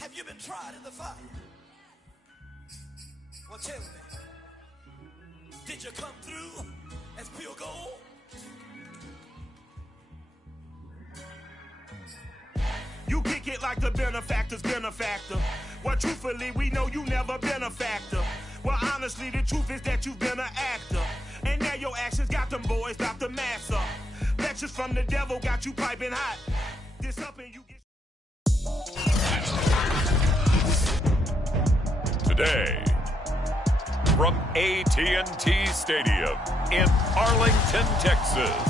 Have you been tried in the fire? Well, tell me, did you come through as pure gold? You kick it like the benefactor's benefactor. Well, truthfully, we know you never been a factor. Well, honestly, the truth is that you've been an actor. And now your actions got them boys about to mass up. Lectures from the devil got you piping hot. This up and you get... Today, from AT&T Stadium in Arlington, Texas.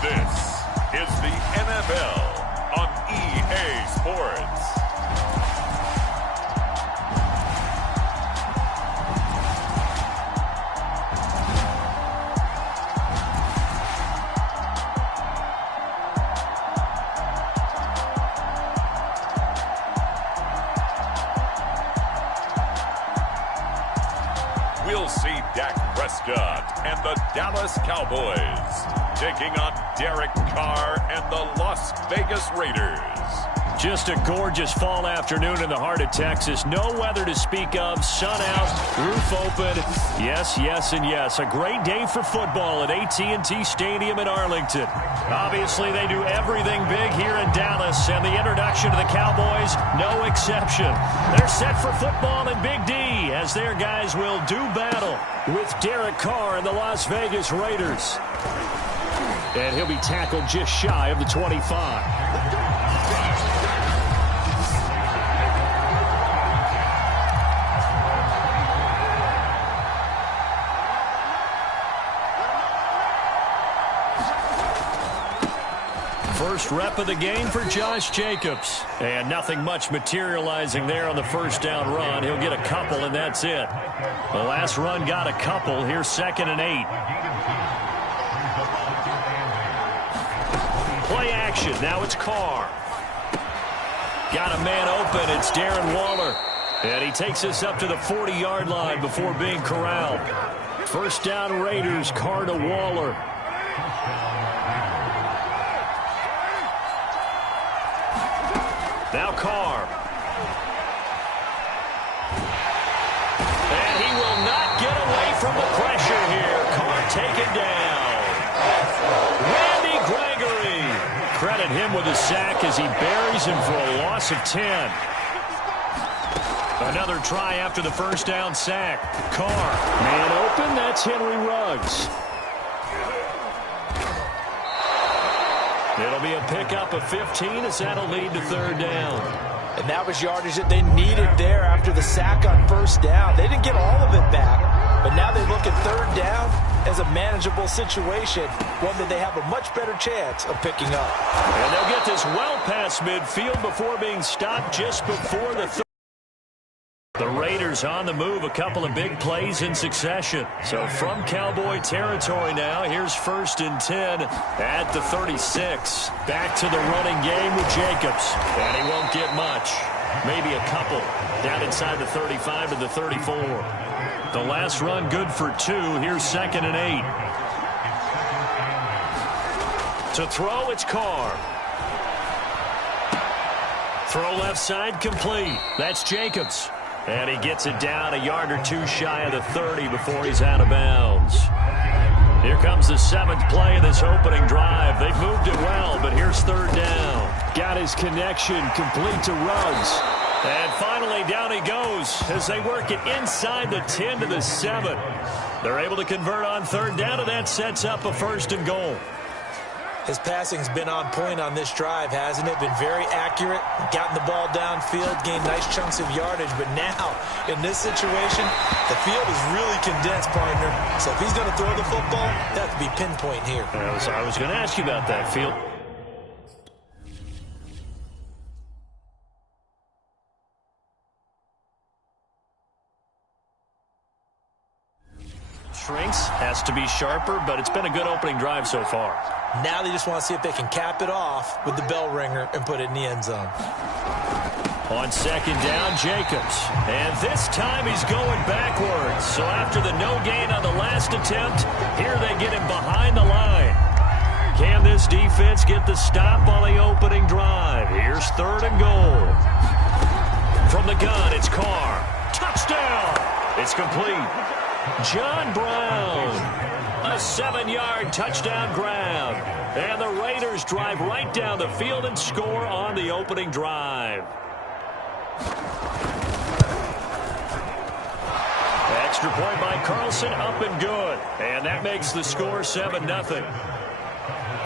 This is the NFL on EA Sports. We'll see Dak Prescott and the Dallas Cowboys taking on Derek Carr and the Las Vegas Raiders. Just a gorgeous fall afternoon in the heart of Texas. No weather to speak of. Sun out, roof open. Yes, yes, and yes. A great day for football at AT&T Stadium in Arlington. Obviously, they do everything big here in Dallas, and the introduction to the Cowboys, no exception. They're set for football in Big D, as their guys will do battle with Derek Carr and the Las Vegas Raiders. And he'll be tackled just shy of the 25. First rep of the game for Josh Jacobs. And nothing much materializing there on the first down run. He'll get a couple, and that's it. The last run got a couple. Here's 2nd and 8. Play action. Now it's Carr. Got a man open. It's Darren Waller. And he takes us up to the 40-yard line before being corralled. First down Raiders. Carr to Waller. Now Carr. And he will not get away from the pressure here. Carr taken down. Randy Gregory. Credit him with a sack as he buries him for a loss of 10. Another try after the first down sack. Carr. Man open. That's Henry Ruggs. It'll be a pickup of 15 as that'll lead to 3rd down. And that was yardage that they needed there after the sack on first down. They didn't get all of it back, but now they look at 3rd down as a manageable situation, one that they have a much better chance of picking up. And they'll get this well past midfield before being stopped just before the 30. The Raiders on the move, a couple of big plays in succession. So from Cowboy territory now, here's 1st and 10 at the 36. Back to the running game with Jacobs. And he won't get much. Maybe a couple down inside the 35 to the 34. The last run good for 2. Here's 2nd and 8. To throw, it's Carr. Throw left side complete. That's Jacobs. And he gets it down a yard or 2 shy of the 30 before he's out of bounds. Here comes the 7th play of this opening drive. They've moved it well, but here's 3rd down. Got his connection complete to Ruggs. And finally down he goes as they work it inside the 10 to the 7. They're able to convert on 3rd down, and that sets up a 1st and goal. His passing's been on point on this drive, hasn't it? Been very accurate, gotten the ball downfield, gained nice chunks of yardage. But now, in this situation, the field is really condensed, partner. So if he's going to throw the football, that have to be pinpoint here. I was going to ask you about that field. Shrinks, has to be sharper, but it's been a good opening drive so far. Now they just want to see if they can cap it off with the bell ringer and put it in the end zone. On 2nd down, Jacobs. And this time he's going backwards. So after the no gain on the last attempt, here they get him behind the line. Can this defense get the stop on the opening drive? Here's Raiders 3rd and goal. From the gun, it's Carr. Touchdown! It's complete. John Brown. A 7-yard touchdown grab. And the Raiders drive right down the field and score on the opening drive. Extra point by Carlson, up and good. And that makes the score 7-0.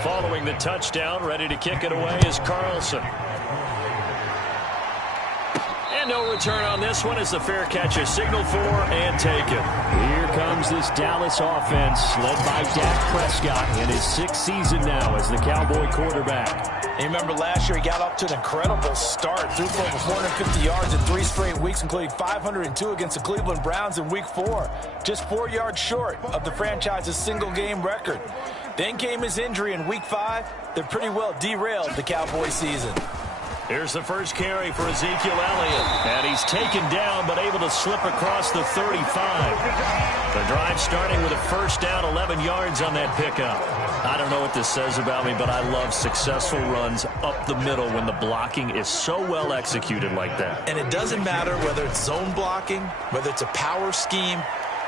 Following the touchdown, ready to kick it away is Carlson. And no return on this one as the fair catch is signaled for and taken. Here comes this Dallas offense led by Dak Prescott in his 6th season now as the Cowboy quarterback. You remember last year he got off to an incredible start. Threw for over 450 yards in 3 straight weeks, including 502 against the Cleveland Browns in Week 4. Just 4 yards short of the franchise's single-game record. Then came his injury in Week 5 that pretty well derailed the Cowboy season. Here's the first carry for Ezekiel Elliott. And he's taken down but able to slip across the 35. The drive starting with a first down, 11 yards on that pickup. I don't know what this says about me, but I love successful runs up the middle when the blocking is so well executed like that. And it doesn't matter whether it's zone blocking, whether it's a power scheme.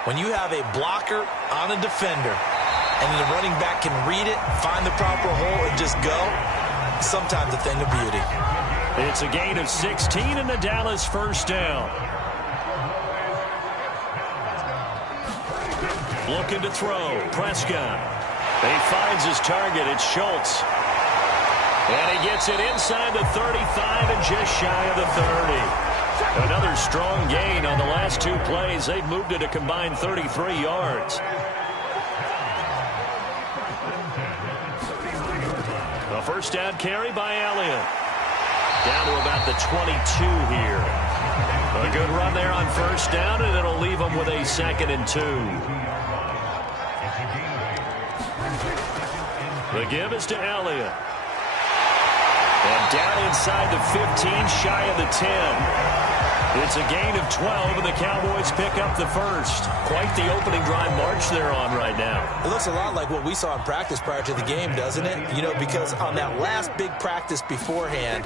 When you have a blocker on a defender and the running back can read it, find the proper hole, and just go, sometimes a thing of beauty. It's a gain of 16 and the Dallas first down. Looking to throw. Prescott. He finds his target. It's Schultz. And he gets it inside the 35 and just shy of the 30. Another strong gain on the last 2 plays. They've moved it a combined 33 yards. A first down carry by Elliott. Down to about the 22 here. A good run there on first down, and it'll leave them with a 2nd and 2. The give is to Elliott. And down inside the 15, shy of the 10. It's a gain of 12, and the Cowboys pick up the first. Quite the opening drive march they're on right now. It looks a lot like what we saw in practice prior to the game, doesn't it? You know, because on that last big practice beforehand,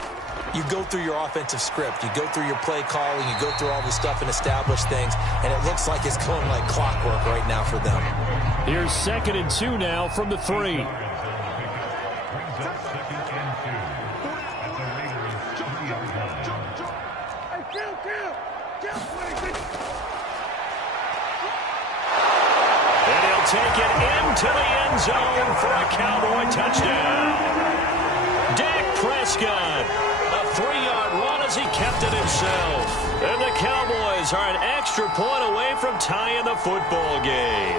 you go through your offensive script. You go through your play calling. You go through all this stuff and establish things. And it looks like it's going like clockwork right now for them. Here's 2nd and 2 now from the 3. And he'll take it into the end zone for a Cowboy touchdown. Dak Prescott. A 3-yard run as he kept it himself. And the Cowboys are an extra point away from tying the football game.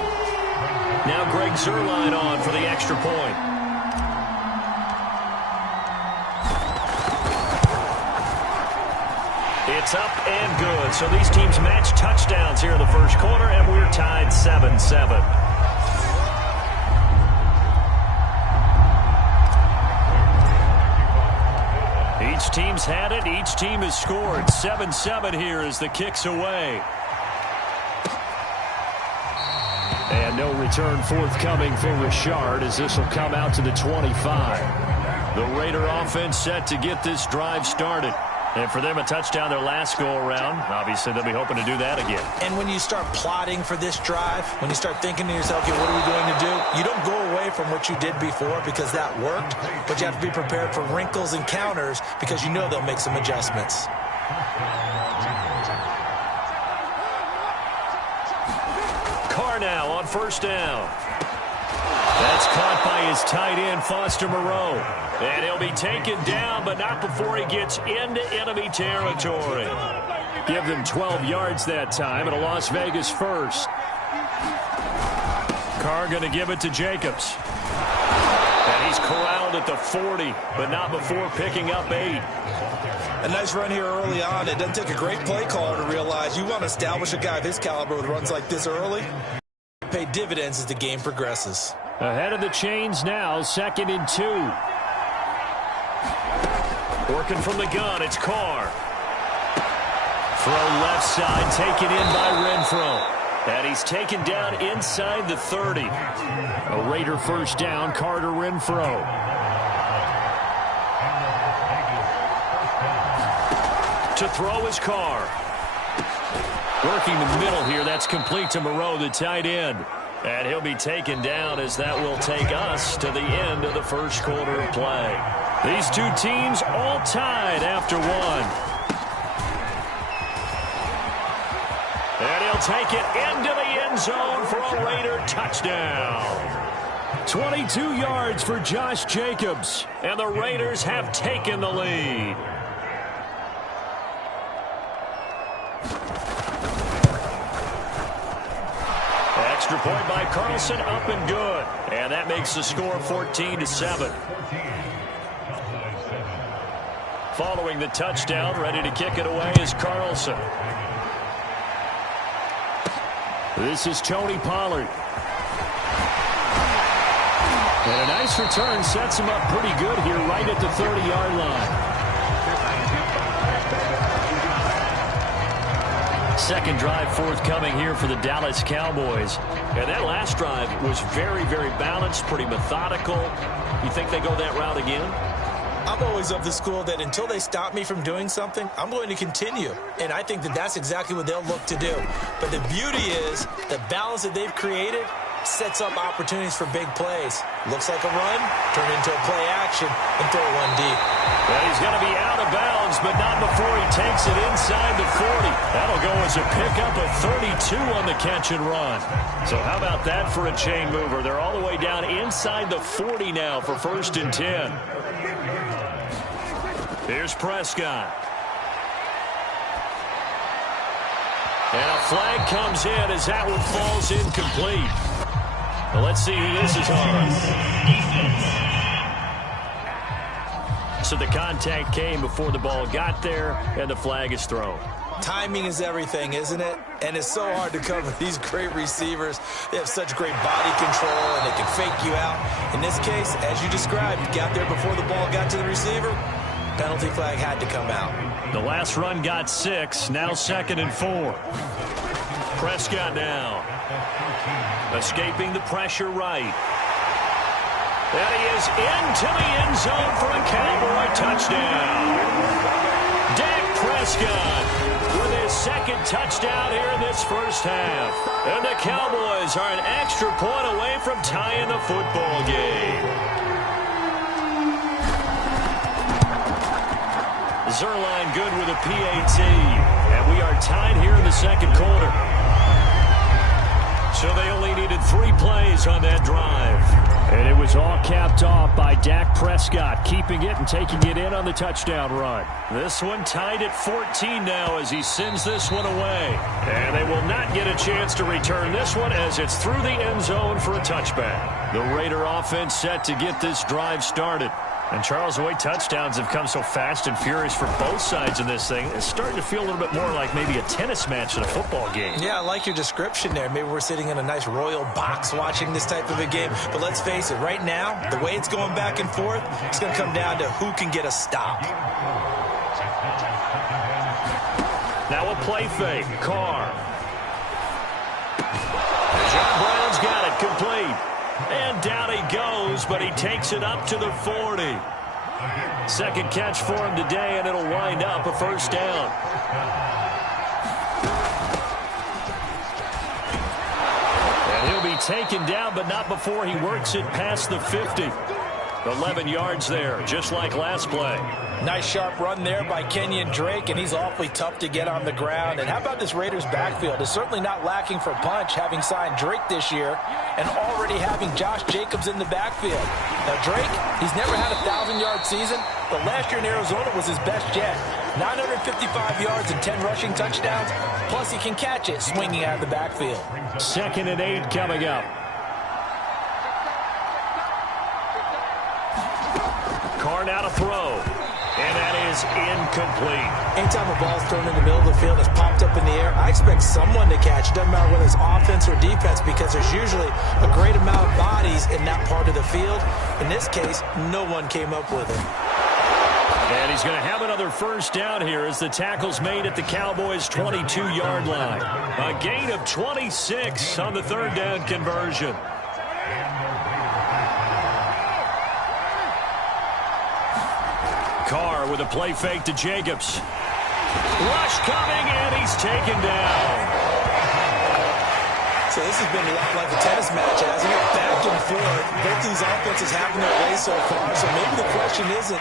Now Greg Zuerlein on for the extra point. It's up and good. So these teams match touchdowns here in the first quarter, and we're tied 7-7. Each team's had it. Each team has scored. 7-7 here as the kick's away. And no return forthcoming for Richard as this will come out to the 25. The Raider offense set to get this drive started. And for them, a touchdown their last go-around. Obviously, they'll be hoping to do that again. And when you start plotting for this drive, when you start thinking to yourself, okay, what are we going to do? You don't go away from what you did before because that worked, but you have to be prepared for wrinkles and counters because you know they'll make some adjustments. Carr now on first down. That's caught by his tight end, Foster Moreau. And he'll be taken down, but not before he gets into enemy territory. Give them 12 yards that time, and a Las Vegas first. Carr going to give it to Jacobs. And he's corralled at the 40, but not before picking up 8. A nice run here early on. It doesn't take a great play caller to realize you want to establish a guy of his caliber with runs like this early. Pay dividends as the game progresses. Ahead of the chains now, 2nd and 2. Working from the gun, it's Carr. Throw left side, taken in by Renfro. And he's taken down inside the 30. A Raider first down, Carter Renfro. To throw his Carr. Working the middle here. That's complete to Moreau, the tight end. And he'll be taken down as that will take us to the end of the first quarter of play. These two teams all tied after one. And he'll take it into the end zone for a Raider touchdown. 22 yards for Josh Jacobs. And the Raiders have taken the lead. Extra point by Carlson, up and good. And that makes the score 14-7. Following the touchdown, ready to kick it away is Carlson. This is Tony Pollard. And a nice return sets him up pretty good here right at the 30-yard line. Second drive forthcoming here for the Dallas Cowboys. And that last drive was very, very balanced, pretty methodical. You think they go that route again? I'm always of the school that until they stop me from doing something, I'm going to continue. And I think that that's exactly what they'll look to do. But the beauty is the balance that they've created sets up opportunities for big plays. Looks like a run, turn into a play action, and throw one deep. Well, he's going to be out of bounds, but not before he takes it inside the 40. That'll go as a pickup of 32 on the catch and run. So how about that for a chain mover? They're all the way down inside the 40 now for 1st and 10. Here's Prescott. And a flag comes in as that one falls incomplete. Well, let's see who this is on. So the contact came before the ball got there, and the flag is thrown. Timing is everything, isn't it? And it's so hard to cover these great receivers. They have such great body control, and they can fake you out. In this case, as you described, you got there before the ball got to the receiver. Penalty flag had to come out. The last run got 6. Now 2nd and 4. Prescott now. Escaping the pressure right. And he is into the end zone for a Cowboy touchdown. Dak Prescott with his 2nd touchdown here in this first half. And the Cowboys are an extra point away from tying the football game. Zerline good with a PAT. And we are tied here in the 2nd quarter. So they only needed 3 plays on that drive. And it was all capped off by Dak Prescott, keeping it and taking it in on the touchdown run. This one tied at 14 now as he sends this one away. And they will not get a chance to return this one as it's through the end zone for a touchback. The Raider offense set to get this drive started. And Charles, the way touchdowns have come so fast and furious for both sides in this thing, it's starting to feel a little bit more like maybe a tennis match in a football game. Yeah, I like your description there. Maybe we're sitting in a nice royal box watching this type of a game. But let's face it, right now, the way it's going back and forth, it's going to come down to who can get a stop. Now a play fake. Carr. John Brown's got it complete. And down he goes, but he takes it up to the 40. 2nd catch for him today, and it'll wind up a 1st down. And he'll be taken down, but not before he works it past the 50. 11 yards there, just like last play. Nice sharp run there by Kenyon Drake, and he's awfully tough to get on the ground. And how about this Raiders backfield? It's certainly not lacking for punch, having signed Drake this year and already having Josh Jacobs in the backfield. Now, Drake, he's never had a 1,000-yard season, but last year in Arizona was his best yet. 955 yards and 10 rushing touchdowns, plus he can catch it swinging out of the backfield. 2nd and 8 coming up. Carr now to throw. And that is incomplete. Anytime a ball's thrown in the middle of the field, it's popped up in the air, I expect someone to catch. Doesn't matter whether it's offense or defense, because there's usually a great amount of bodies in that part of the field. In this case, no one came up with it. And he's going to have another 1st down here as the tackle's made at the Cowboys' 22-yard line. A gain of 26 on the 3rd down conversion. Carr with a play fake to Jacobs. Rush coming, and he's taken down. So this has been a lot like a tennis match, hasn't it? Back and forth. Both these offenses having their way so far. So maybe the question isn't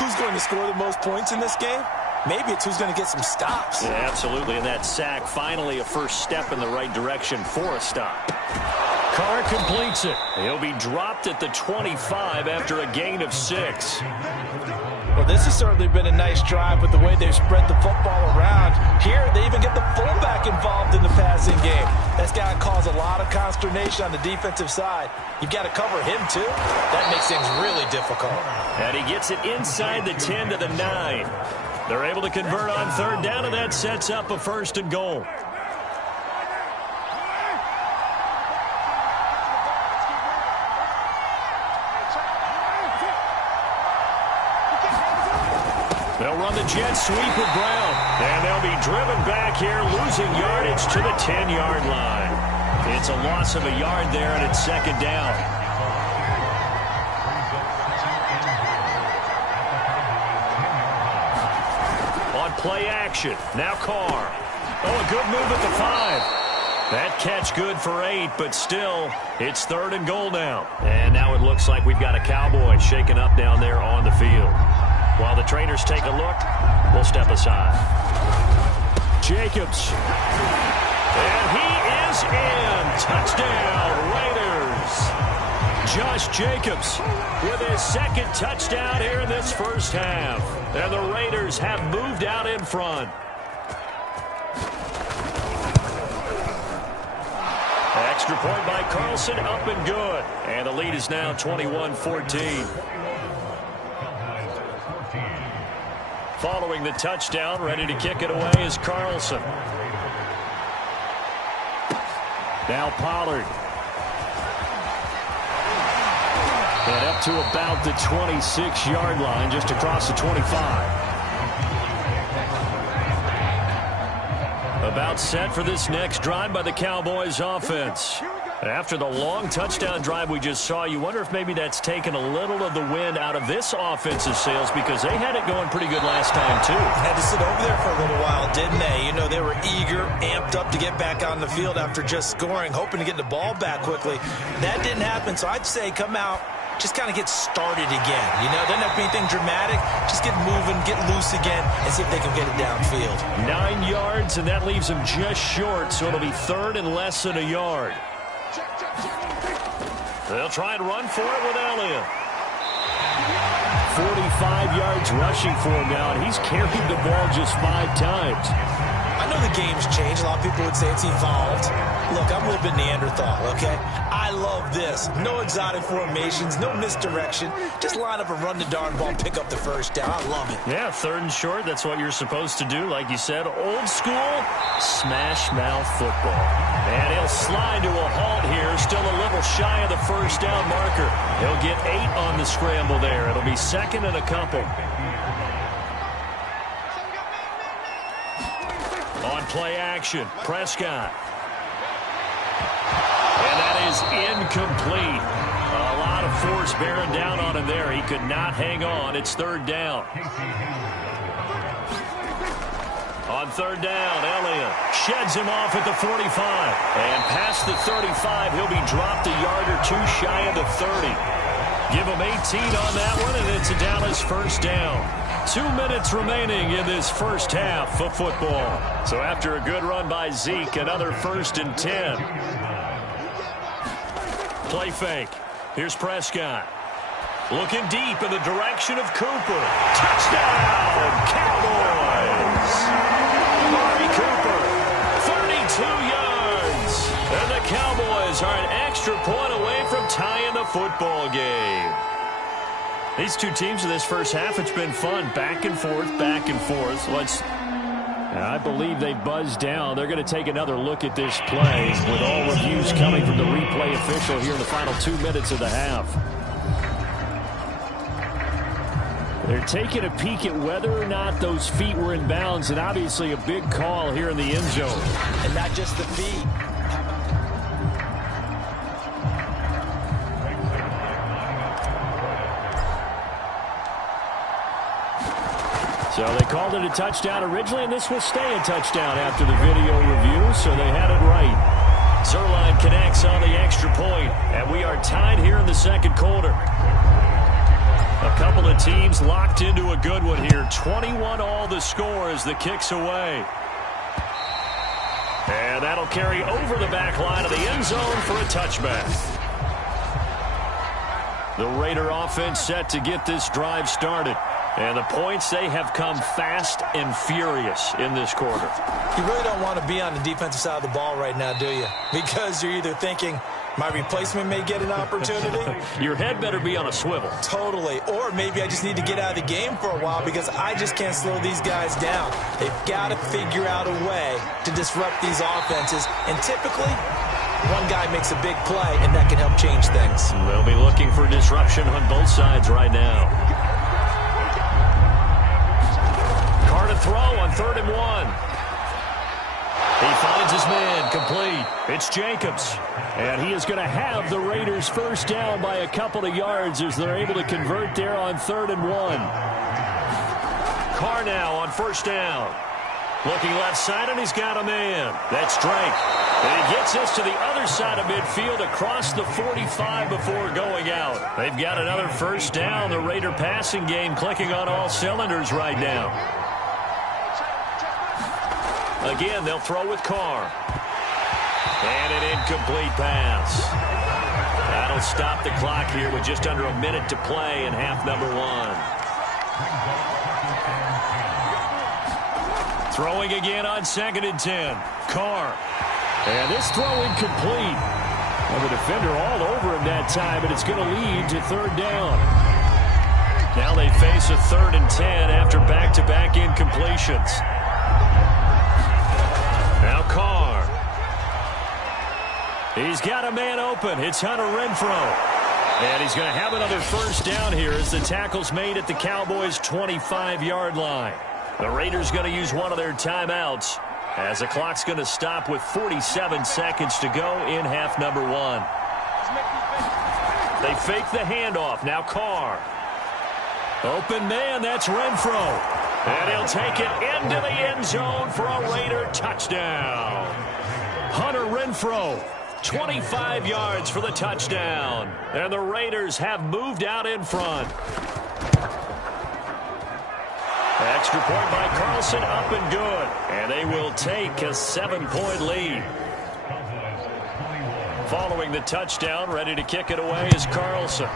who's going to score the most points in this game. Maybe it's who's going to get some stops. Yeah, absolutely. And that sack, finally a first step in the right direction for a stop. Carr completes it. He'll be dropped at the 25 after a gain of 6. Well, this has certainly been a nice drive with the way they've spread the football around. Here, they even get the fullback involved in the passing game. That's got to cause a lot of consternation on the defensive side. You've got to cover him, too. That makes things really difficult. And he gets it inside the 10 to the 9. They're able to convert on third down, and that sets up a 1st and goal. They'll run the jet sweep with Brown. And they'll be driven back here, losing yardage to the 10-yard line. It's a loss of a yard there, and it's 2nd down. On play action, now Carr. Oh, a good move at the 5. That catch good for 8, but still, it's 3rd and goal now. And now it looks like we've got a Cowboy shaken up down there on the field. While the trainers take a look, we'll step aside. Jacobs. And he is in. Touchdown, Raiders. Josh Jacobs with his 2nd touchdown here in this first half. And the Raiders have moved out in front. Extra point by Carlson, up and good. And the lead is now 21-14. Following the touchdown, ready to kick it away is Carlson. Now Pollard. And up to about the 26-yard line, just across the 25. About set for this next drive by the Cowboys offense. After the long touchdown drive we just saw, you wonder if maybe that's taken a little of the wind out of this offensive sails, because they had it going pretty good last time, too. Had to sit over there for a little while, didn't they? You know, they were eager, amped up to get back on the field after just scoring, hoping to get the ball back quickly. That didn't happen, so I'd say come out, just kind of get started again. You know, doesn't have to be anything dramatic. Just get moving, get loose again, and see if they can get it downfield. 9 yards, and that leaves them just short, so it'll be 3rd and less than a yard. They'll try and run for it with Elliott. 45 yards rushing for him now, and he's carried the ball just 5 times. I know the game's changed. A lot of people would say it's evolved. Look, I'm a little bit Neanderthal, okay? I love this. No exotic formations, no misdirection. Just line up and run the darn ball, pick up the first down. I love it. Yeah, 3rd and short. That's what you're supposed to do. Like you said, old school smash mouth football. And he'll slide to a halt here. Still a little shy of the first down marker. He'll get 8 on the scramble there. It'll be 2nd and a couple. On play action, Prescott. And that is incomplete. A lot of force bearing down on him there. He could not hang on. It's 3rd down. On 3rd down, Elliott sheds him off at the 45. And past the 35, he'll be dropped a yard or 2 shy of the 30. Give him 18 on that one, and it's a Dallas first down. 2 minutes remaining in this first half of football. So after a good run by Zeke, another 1st and 10. Play fake. Here's Prescott. Looking deep in the direction of Cooper. Touchdown, Cowboys! Amari Cooper, 32 yards. And the Cowboys are an extra point away from tying the football game. These two teams in this first half, it's been fun. Back and forth, back and forth. I believe they buzzed down. They're going to take another look at this play with all reviews coming from the replay official here in the final 2 minutes of the half. They're taking a peek at whether or not those feet were in bounds, and obviously a big call here in the end zone. And not just the feet. So they called it a touchdown originally, and this will stay a touchdown after the video review, so they had it right. Zerline connects on the extra point, and we are tied here in the second quarter. A couple of teams locked into a good one here. 21 all the score as the kick's away. And that'll carry over the back line of the end zone for a touchback. The Raider offense set to get this drive started. And the points, they have come fast and furious in this quarter. You really don't want to be on the defensive side of the ball right now, do you? Because you're either thinking, my replacement may get an opportunity. Your head better be on a swivel. Totally. Or maybe I just need to get out of the game for a while because I just can't slow these guys down. They've got to figure out a way to disrupt these offenses. And typically, one guy makes a big play, and that can help change things. They'll be looking for disruption on both sides right now. Carr to throw on 3rd and 1. He finds his man complete. It's Jacobs. And he is going to have the Raiders first down by a couple of yards as they're able to convert there on 3rd and 1. Carr now on 1st down. Looking left side, and he's got a man. That's Drake. And he gets us to the other side of midfield across the 45 before going out. They've got another first down. The Raider passing game clicking on all cylinders right now. Again, they'll throw with Carr. And an incomplete pass. That'll stop the clock here with just under a minute to play in half number 1. Throwing again on 2nd and 10. Carr. And this throw incomplete. Well, the defender all over him that time, but it's going to lead to 3rd down. Now they face a 3rd and 10 after back-to-back incompletions. Now Carr. He's got a man open. It's Hunter Renfrow. And he's going to have another first down here as the tackle's made at the Cowboys' 25-yard line. The Raiders going to use one of their timeouts as the clock's going to stop with 47 seconds to go in half number 1. They fake the handoff. Now Carr. Open man, that's Renfrow. And he'll take it into the end zone for a Raider touchdown. Hunter Renfrow, 25 yards for the touchdown. And the Raiders have moved out in front. Extra point by Carlson, up and good. And they will take a 7-point lead. Following the touchdown, ready to kick it away is Carlson.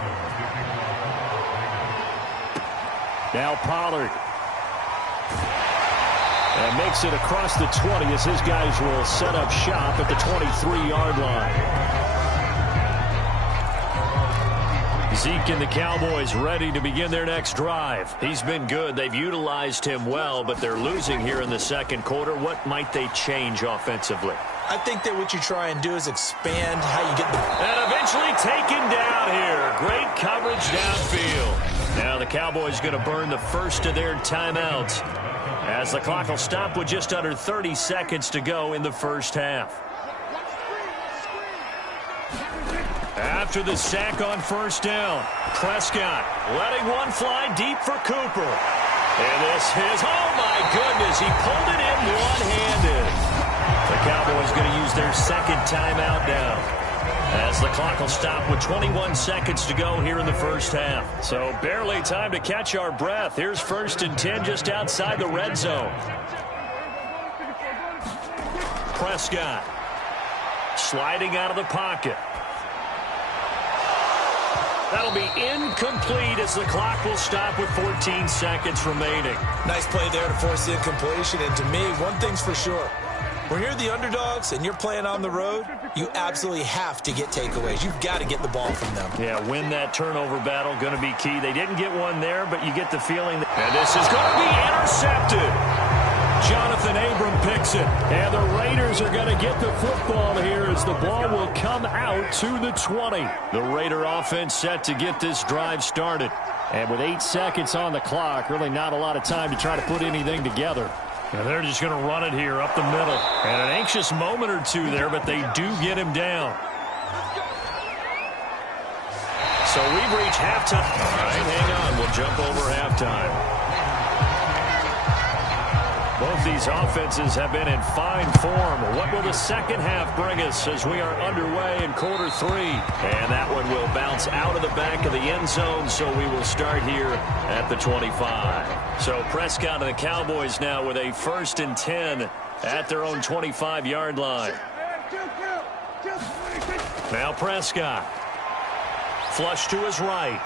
Now Pollard. And makes it across the 20 as his guys will set up shop at the 23-yard line. Zeke and the Cowboys ready to begin their next drive. He's been good. They've utilized him well, but they're losing here in the second quarter. What might they change offensively? I think that what you try and do is expand how you get the... And eventually taken down here. Great coverage downfield. Now the Cowboys going to burn the first of their timeouts as the clock will stop with just under 30 seconds to go in the first half. After the sack on first down, Prescott letting one fly deep for Cooper. And this is, oh my goodness, he pulled it in one-handed. The Cowboys going to use their second timeout now as the clock will stop with 21 seconds to go here in the first half. So barely time to catch our breath. Here's 1st and 10 just outside the red zone. Prescott sliding out of the pocket. That'll be incomplete as the clock will stop with 14 seconds remaining. Nice play there to force the incompletion. And to me, one thing's for sure. When you're the underdogs and you're playing on the road, you absolutely have to get takeaways. You've got to get the ball from them. Yeah, win that turnover battle, going to be key. They didn't get one there, but you get the feeling that... And this is going to be intercepted. Jonathan Abram picks it. And the Raiders are going to get the football here as the ball will come out to the 20. The Raider offense set to get this drive started. And with 8 seconds on the clock, really not a lot of time to try to put anything together. And they're just going to run it here up the middle. And an anxious moment or two there, but they do get him down. So we've reached halftime. All right, hang on. We'll jump over halftime. these offenses have been in fine form. What will the second half bring us as we are underway in quarter 3? And that one will bounce out of the back of the end zone, so we will start here at the 25. So Prescott and the Cowboys now with a 1st and 10 at their own 25-yard line. Now Prescott. Flush to his right.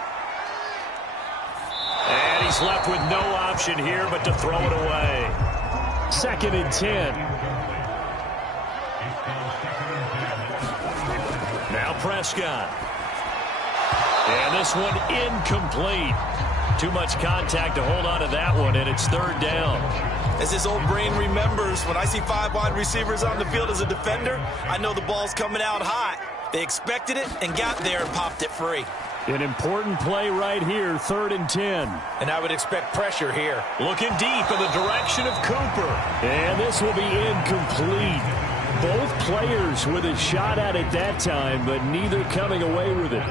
And he's left with no option here but to throw it away. 2nd and 10. Now Prescott. And this one incomplete. Too much contact to hold on to that one, and it's 3rd down. As his old brain remembers, when I see 5 wide receivers on the field as a defender, I know the ball's coming out hot. They expected it and got there and popped it free. An important play right here, 3rd and 10. And I would expect pressure here. Looking deep in the direction of Cooper. And this will be incomplete. Both players with a shot at it that time, but neither coming away with it.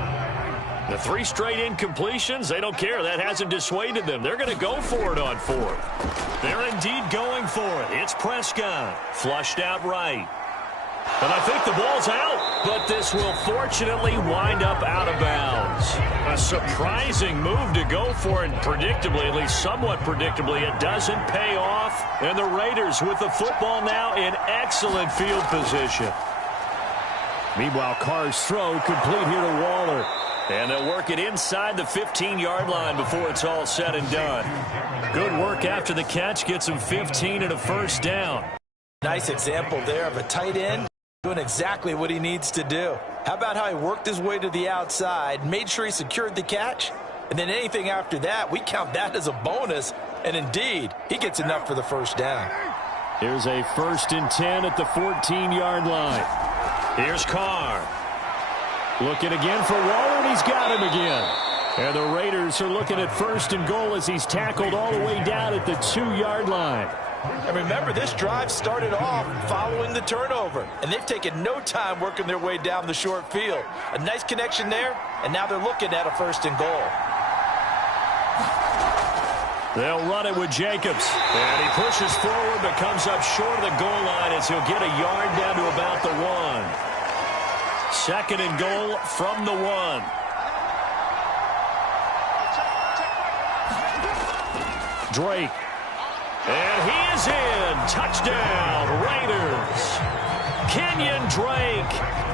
The 3 straight incompletions, they don't care. That hasn't dissuaded them. They're going to go for it on 4th. They're indeed going for it. It's Prescott. Flushed out right. And I think the ball's out, but this will fortunately wind up out of bounds. A surprising move to go for it, predictably, at least somewhat predictably, it doesn't pay off. And the Raiders with the football now in excellent field position. Meanwhile, Carr's throw complete here to Waller. And they'll work it inside the 15-yard line before it's all said and done. Good work after the catch, gets him 15 and a 1st down. Nice example there of a tight end doing exactly what he needs to do. How about how he worked his way to the outside, made sure he secured the catch, and then anything after that, we count that as a bonus. And indeed, he gets enough for the 1st down. Here's a 1st and 10 at the 14-yard line. Here's Carr. Looking again for Waller, and he's got him again. And the Raiders are looking at 1st and goal as he's tackled all the way down at the 2-yard line. And remember, this drive started off following the turnover, and they've taken no time working their way down the short field. A nice connection there, and now they're looking at a 1st and goal. They'll run it with Jacobs. And he pushes forward but comes up short of the goal line as he'll get a yard down to about the 1. 2nd and goal from the 1. Drake. And he is in. Touchdown, Raiders. Kenyon Drake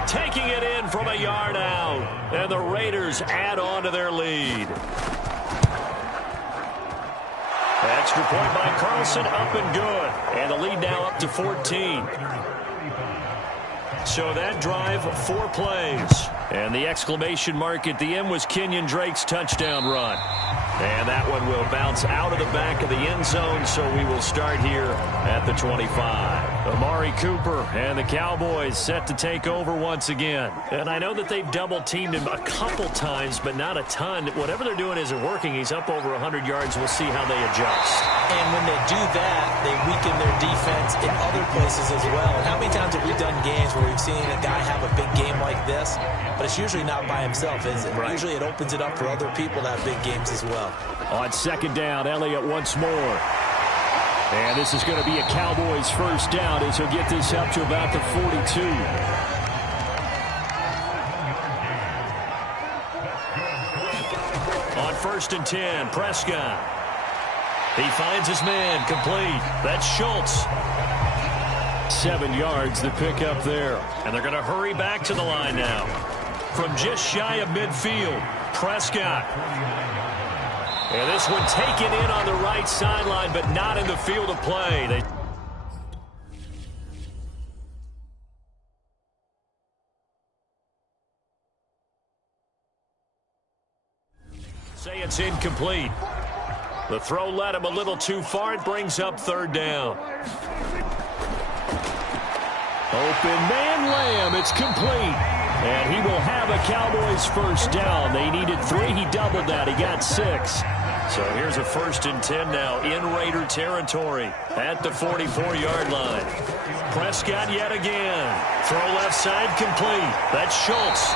taking it in from a yard out. And the Raiders add on to their lead. Extra point by Carlson, up and good. And the lead now up to 14. So that drive, 4 plays. And the exclamation mark at the end was Kenyon Drake's touchdown run. And that one will bounce out of the back of the end zone, so we will start here at the 25. Amari Cooper and the Cowboys set to take over once again. And I know that they've double-teamed him a couple times, but not a ton. Whatever they're doing isn't working. He's up over 100 yards. We'll see how they adjust. And when they do that, they weaken their defense in other places as well. How many times have we done games where we've seen a guy have a big game like this, but it's usually not by himself, is it? Right. Usually it opens it up for other people to have big games as well. On 2nd down, Elliott once more. And this is going to be a Cowboys 1st down as he'll get this up to about the 42. On 1st and 10, Prescott. He finds his man, complete. That's Schultz. 7 yards the pick up there. And they're going to hurry back to the line now. From just shy of midfield, Prescott. And this one taken in on the right sideline, but not in the field of play. They say it's incomplete. The throw led him a little too far. It brings up 3rd down. Open man, Lamb. It's complete. And he will have a Cowboys first down. They needed 3. He doubled that. He got 6. So here's a 1st and 10 now in Raider territory at the 44-yard line. Prescott yet again. Throw left side complete. That's Schultz.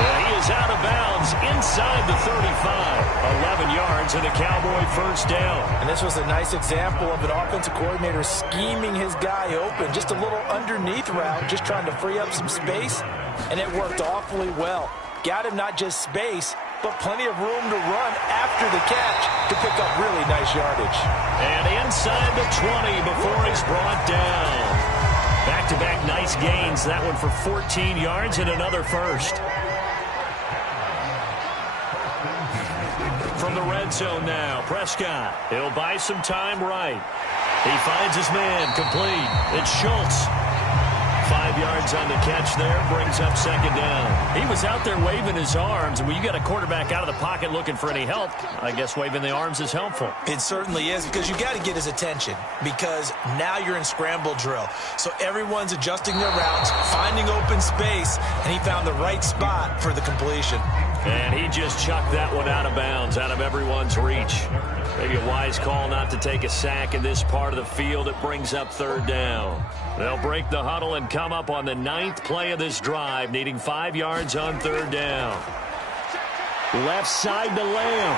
And he is out of bounds inside the 35. 11 yards and a Cowboy first down. And this was a nice example of an offensive coordinator scheming his guy open. Just a little underneath route, just trying to free up some space. And it worked awfully well. Got him not just space, but plenty of room to run after the catch to pick up really nice yardage. And inside the 20 before he's brought down. Back-to-back nice gains. That one for 14 yards and another first. From the red zone now, Prescott. He'll buy some time right. He finds his man complete. It's Schultz. 5 yards on the catch there, brings up second down. He was out there waving his arms, and when you got a quarterback out of the pocket looking for any help, I guess waving the arms is helpful. It certainly is, because you got to get his attention, because now you're in scramble drill. So everyone's adjusting their routes, finding open space, and he found the right spot for the completion. And he just chucked that one out of bounds, out of everyone's reach. Maybe a wise call not to take a sack in this part of the field. It brings up third down. They'll break the huddle and come up on the 9th play of this drive, needing 5 yards on third down. Left side to Lamb.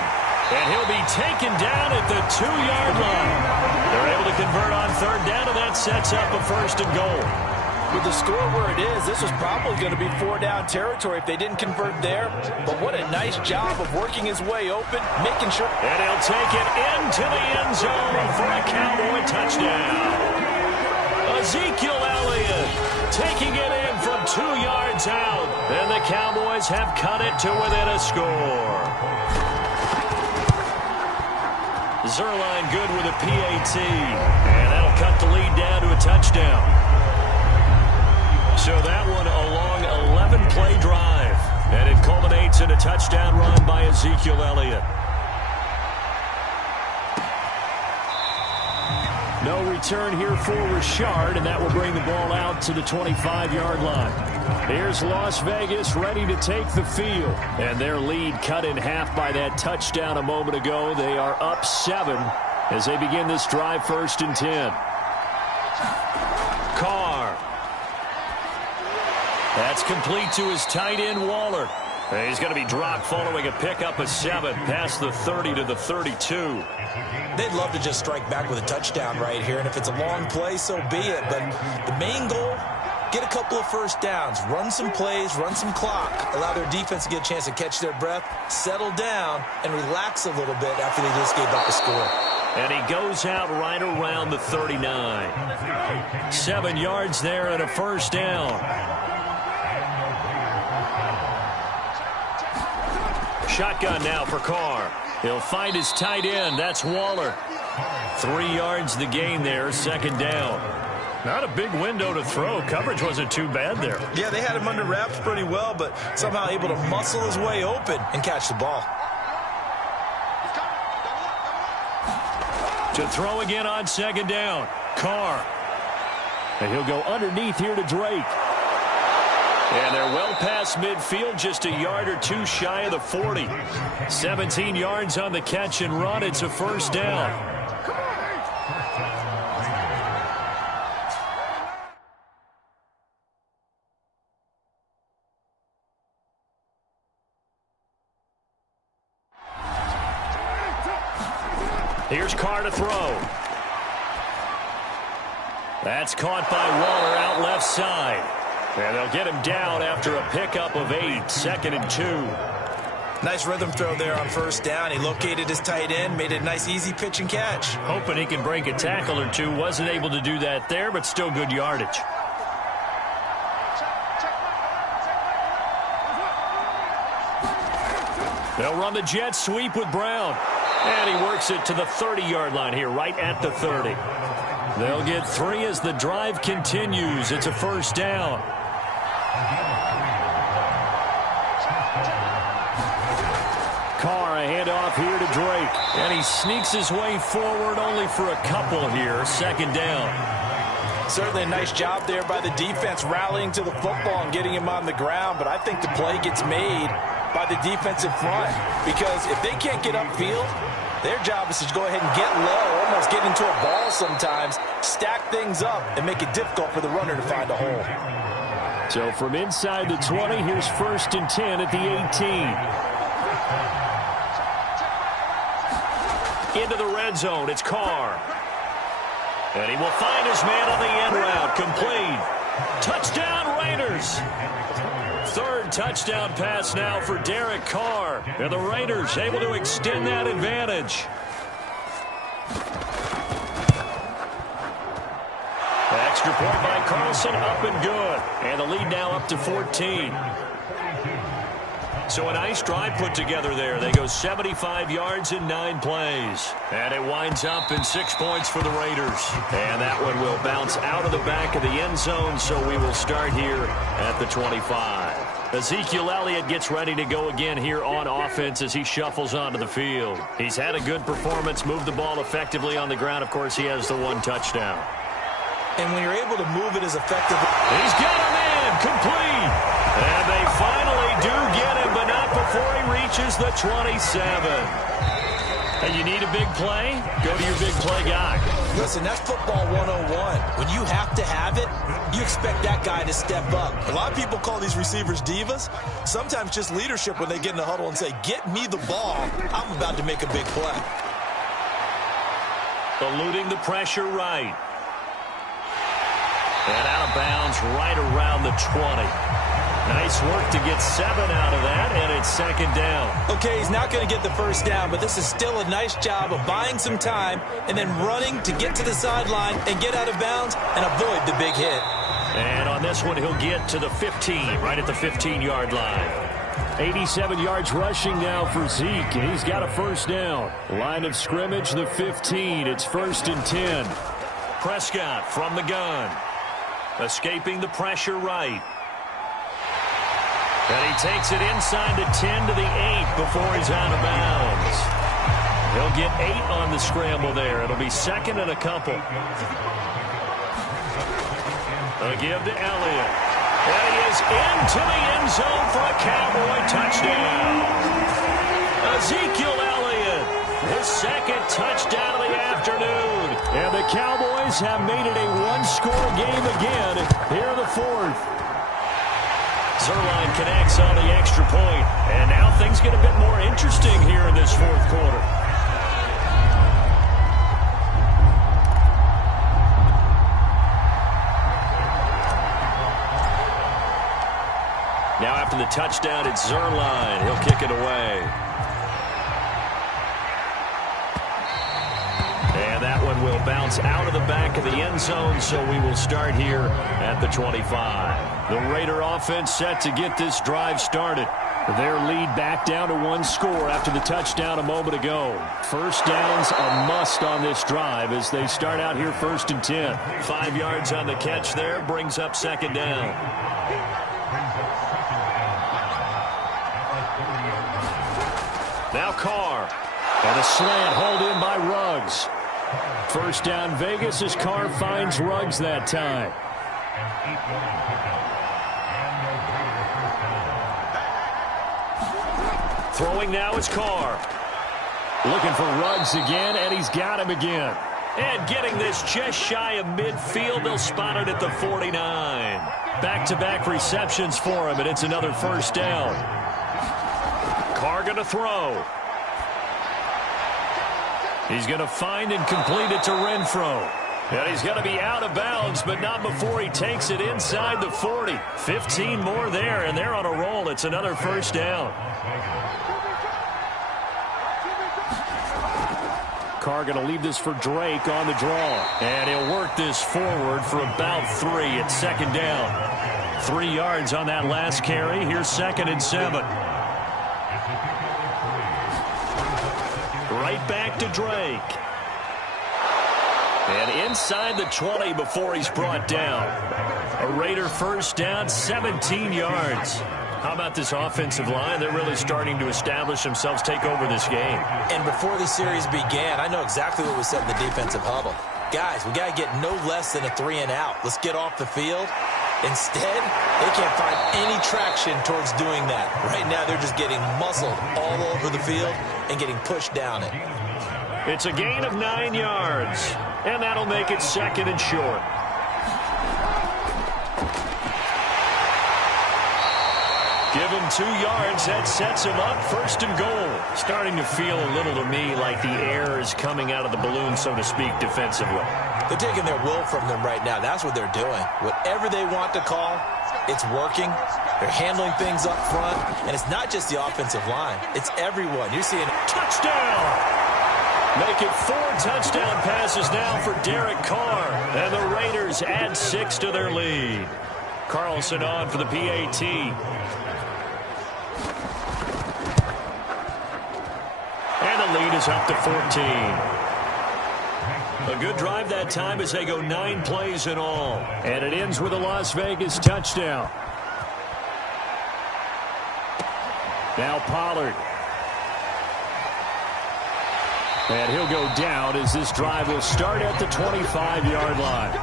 And he'll be taken down at the 2-yard line. They're able to convert on third down, and that sets up a 1st and goal. With the score where it is, this was probably going to be 4-down territory if they didn't convert there. But what a nice job of working his way open, making sure. And he'll take it into the end zone for a Cowboy touchdown. Ezekiel Elliott taking it in from 2 yards out. And the Cowboys have cut it to within a score. Zerline good with a PAT. And that'll cut the lead down to a touchdown. So that one a long 11-play drive. And it culminates in a touchdown run by Ezekiel Elliott. No return here for Richard, and that will bring the ball out to the 25-yard line. Here's Las Vegas ready to take the field. And their lead cut in half by that touchdown a moment ago. They are up 7 as they begin this drive, 1st and 10. Carr. That's complete to his tight end, Waller. And he's going to be dropped following a pickup of 7 past the 30 to the 32. They'd love to just strike back with a touchdown right here, and if it's a long play, so be it. But the main goal, get a couple of first downs, run some plays, run some clock, allow their defense to get a chance to catch their breath, settle down, and relax a little bit after they just gave up the score. And he goes out right around the 39. 7 yards there and a first down. Shotgun now for Carr. He'll find his tight end. That's Waller. 3 yards the gain there, second down. Not a big window to throw. Coverage wasn't too bad there. Yeah, they had him under wraps pretty well, but somehow able to muscle his way open and catch the ball. To throw again on second down. Carr. And he'll go underneath here to Drake. And they're well past midfield, just a yard or two shy of the 40. 17 yards on the catch and run. It's a first down. Here's Carr to throw. That's caught by Waller out left side. And they'll get him down after a pickup of 8, 2nd and 2. Nice rhythm throw there on first down. He located his tight end, made a nice easy pitch and catch. Hoping he can break a tackle or two. Wasn't able to do that there, but still good yardage. They'll run the jet sweep with Brown. And he works it to the 30-yard line here, right at the 30. They'll get 3 as the drive continues. It's a first down. Carr, a handoff here to Drake. And he sneaks his way forward only for a couple here. Second down. Certainly a nice job there by the defense rallying to the football and getting him on the ground, but I think the play gets made by the defensive front because if they can't get upfield, their job is to go ahead and get low, almost get into a ball sometimes, stack things up, and make it difficult for the runner to find a hole. So from inside the 20, here's 1st and 10 at the 18. Into the red zone, it's Carr. And he will find his man on the end route, complete. Touchdown, Raiders. 3rd touchdown pass now for Derek Carr. And the Raiders able to extend that advantage. Extra point by Carlson, up and good. And the lead now up to 14. So a nice drive put together there. They go 75 yards in 9 plays. And it winds up in 6 points for the Raiders. And that one will bounce out of the back of the end zone, so we will start here at the 25. Ezekiel Elliott gets ready to go again here on offense as he shuffles onto the field. He's had a good performance, moved the ball effectively on the ground. Of course, he has the 1 touchdown. And when you're able to move it as effectively... He's got a man, complete. And they finally do get him, but not before he reaches the 27. Hey, you need a big play? Go to your big play guy. Listen, that's football 101. When you have to have it, you expect that guy to step up. A lot of people call these receivers divas. Sometimes just leadership when they get in the huddle and say, get me the ball. I'm about to make a big play. Eluding the pressure right. And out of bounds right around the 20. Nice work to get 7 out of that, and it's 2nd down. Okay, he's not going to get the 1st down, but this is still a nice job of buying some time and then running to get to the sideline and get out of bounds and avoid the big hit. And on this one, he'll get to the 15, right at the 15-yard line. 87 yards rushing now for Zeke, and he's got a 1st down. Line of scrimmage, the 15. It's 1st and 10. Prescott from the gun. Escaping the pressure right. And he takes it inside the 10 to the 8 before he's out of bounds. He'll get 8 on the scramble there. It'll be 2nd and a couple. A give to Elliott. And he is into the end zone for a Cowboy touchdown. Ezekiel Elliott, his 2nd touchdown of the afternoon. And the Cowboys have made it a 1-score game again here in the 4th. Zuerlein connects on the extra point. And now things get a bit more interesting here in this 4th quarter. Now after the touchdown, it's Zuerlein. He'll kick it away. And that one will bounce out of the back of the end zone, so we will start here at the 25. The Raider offense set to get this drive started. Their lead back down to 1 score after the touchdown a moment ago. 1st downs a must on this drive as they start out here 1st and 10. 5 yards on the catch there, brings up 2nd down. Now Carr. And a slant hauled in by Ruggs. 1st down Vegas as Carr finds Ruggs that time. Throwing now is Carr. Looking for Ruggs again, and he's got him again. And getting this just shy of midfield, they'll spot it at the 49. Back-to-back receptions for him, and it's another 1st down. Carr going to throw. He's going to find and complete it to Renfro. And he's going to be out of bounds, but not before he takes it inside the 40. 15 more there, and they're on a roll. It's another 1st down. Carr going to leave this for Drake on the draw. And he'll work this forward for about 3 at 2nd down. 3 yards on that last carry. Here's 2nd and 7. Right back to Drake. And inside the 20 before he's brought down. A Raider 1st down, 17 yards. How about this offensive line? They're really starting to establish themselves, take over this game. And before the series began, I know exactly what was said in the defensive huddle. guys, we got to get no less than a 3 and out. Let's get off the field. Instead, they can't find any traction towards doing that. Right now, they're just getting muscled all over the field and getting pushed down it. It's a gain of 9 yards, and that'll make it 2nd and short. Give him 2 yards. That sets him up 1st and goal. Starting to feel a little to me like the air is coming out of the balloon, so to speak, defensively. They're taking their will from them right now. That's what they're doing. Whatever they want to call, it's working. They're handling things up front. And it's not just the offensive line. It's everyone. You're seeing touchdown. Make it 4 touchdown passes now for Derek Carr. And the Raiders add 6 to their lead. Carlson on for the PAT. And the lead is up to 14. A good drive that time as they go 9 plays in all. And it ends with a Las Vegas touchdown. Now Pollard. And he'll go down as this drive will start at the 25-yard line.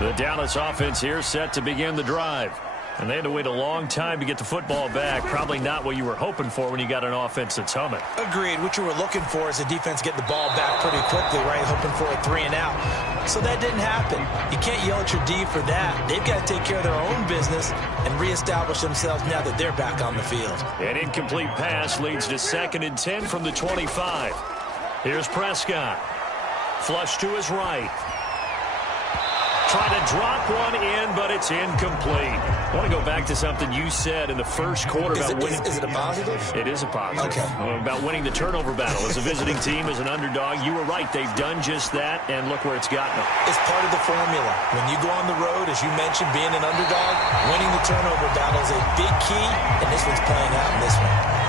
The Dallas offense here set to begin the drive. And they had to wait a long time to get the football back. Probably not what you were hoping for when you got an offense that's humming. Agreed. What you were looking for is the defense getting the ball back pretty quickly, right? Hoping for a 3 and out. So that didn't happen. You can't yell at your D for that. They've got to take care of their own business and reestablish themselves now that they're back on the field. An incomplete pass leads to 2nd and 10 from the 25. Here's Prescott. Flush to his right. Try to drop one in, but it's incomplete. I want to go back to something you said in the first quarter about winning. Is it a positive? It is a positive. Okay. About winning the turnover battle. As a visiting team, as an underdog, you were right. They've done just that, and look where it's gotten them. It's part of the formula. When you go on the road, as you mentioned, being an underdog, winning the turnover battle is a big key, and this one's playing out in this one.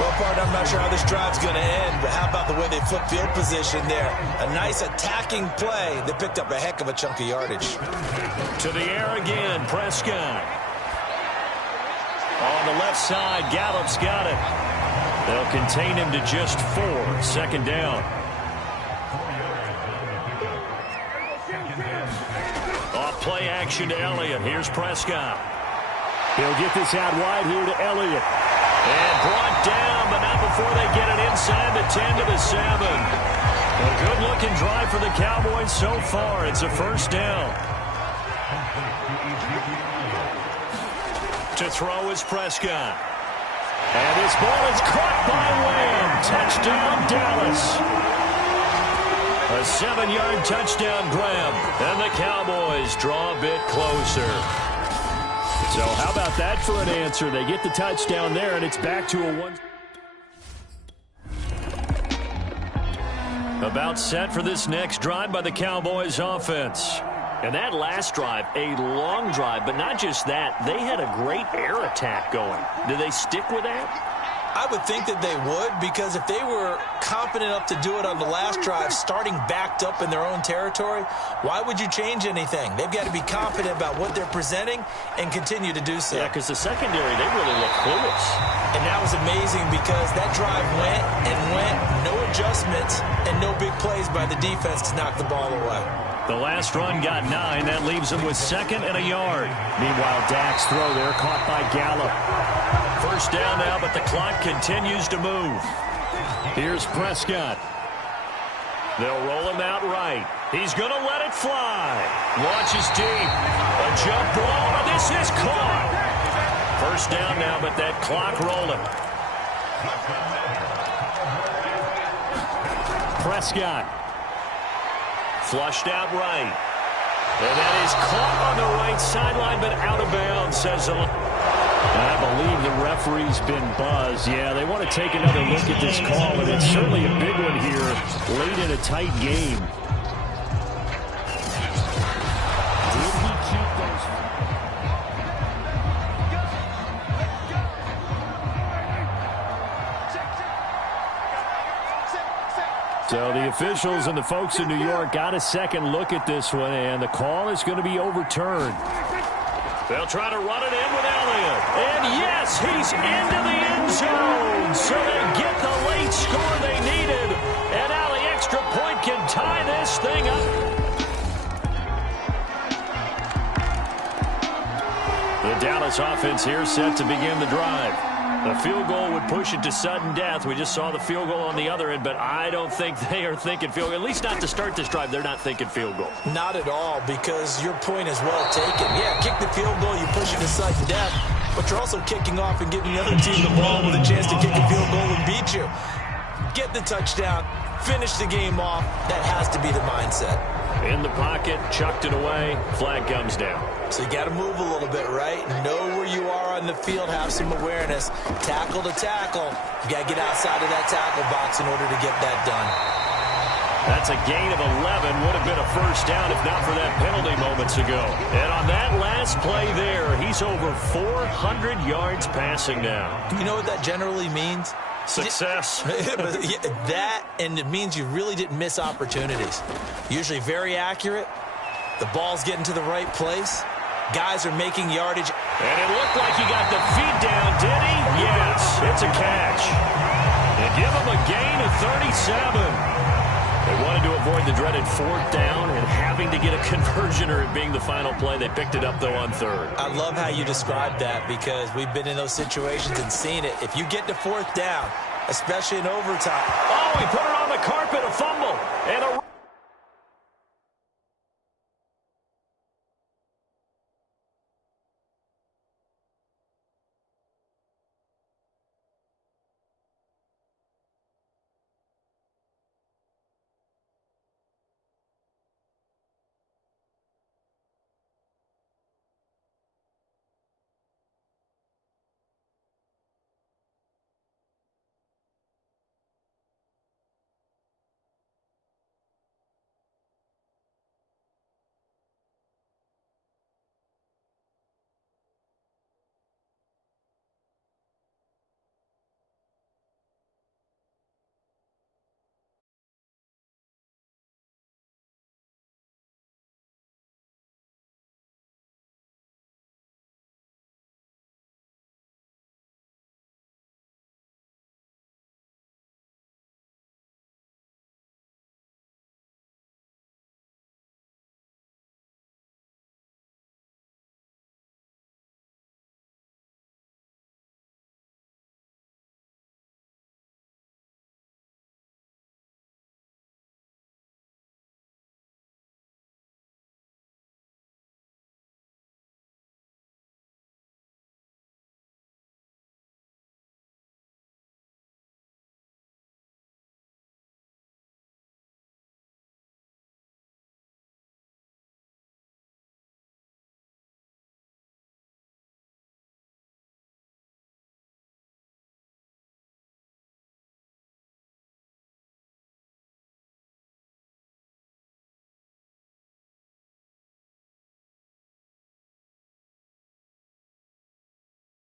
Well, partner, I'm not sure how this drive's going to end, but how about the way they flip field position there? A nice attacking play. They picked up a heck of a chunk of yardage. To the air again, Prescott. On the left side, Gallup's got it. They'll contain him to just 4. 2nd down. Off play action to Elliott. Here's Prescott. He'll get this out wide here to Elliott. And brought down, but not before they get it inside the 10 to the 7. A good-looking drive for the Cowboys so far. It's a 1st down. To throw is Prescott. And this ball is caught by Lamb. Touchdown, Dallas. A 7-yard touchdown grab. And the Cowboys draw a bit closer. So how about that for an answer? They get the touchdown there, and it's back to a 1. About set for this next drive by the Cowboys offense. And that last drive, a long drive, but not just that. They had a great air attack going. Do they stick with that? I would think that they would, because if they were confident enough to do it on the last drive, starting backed up in their own territory, why would you change anything? They've got to be confident about what they're presenting and continue to do so. Yeah, because the secondary, they really look clueless. And that was amazing because that drive went and went, no adjustments, and no big plays by the defense to knock the ball away. The last run got 9. That leaves them with 2nd and a yard. Meanwhile, Dak's throw there caught by Gallup. 1st down now, but the clock continues to move. Here's Prescott. They'll roll him out right. He's going to let it fly. Launches deep. A jump ball, and this is caught. 1st down now, but that clock rolling. Prescott. Flushed out right. And that is caught on the right sideline, but out of bounds, says the... I believe the referee's been buzzed. Yeah, they want to take another look at this call, and it's certainly a big one here late in a tight game. Did he keep those... So the officials and the folks in New York got a second look at this one, and the call is going to be overturned. They'll try to run it in with Elliott. And yes, he's into the end zone. So they get the late score they Dallas offense here set to begin the drive. The field goal would push it to sudden death. We just saw the field goal on the other end, but I don't think they are thinking field goal. At least not to start this drive. They're not thinking field goal. Not at all, because your point is well taken. Yeah, kick the field goal, you push it to sudden death, but you're also kicking off and giving the other team the ball with a chance to kick a field goal and beat you. Get the touchdown, finish the game off. That has to be the mindset. In the pocket, chucked it away, flag comes down. So you got to move a little bit, right? Know where you are on the field, have some awareness. Tackle to tackle. You got to get outside of that tackle box in order to get that done. That's a gain of 11. Would have been a first down if not for that penalty moments ago. And on that last play there, he's over 400 yards passing now. You know what that generally means? Success. That, and it means you really didn't miss opportunities. Usually very accurate. The ball's getting to the right place. Guys are making yardage. And it looked like he got the feet down, did he? Yes, it's a catch. They give him a gain of 37. They wanted to avoid the dreaded fourth down and having to get a conversion or it being the final play. They picked it up, though, on third. I love how you described that because we've been in those situations and seen it. If you get to fourth down, especially in overtime. Oh, he put it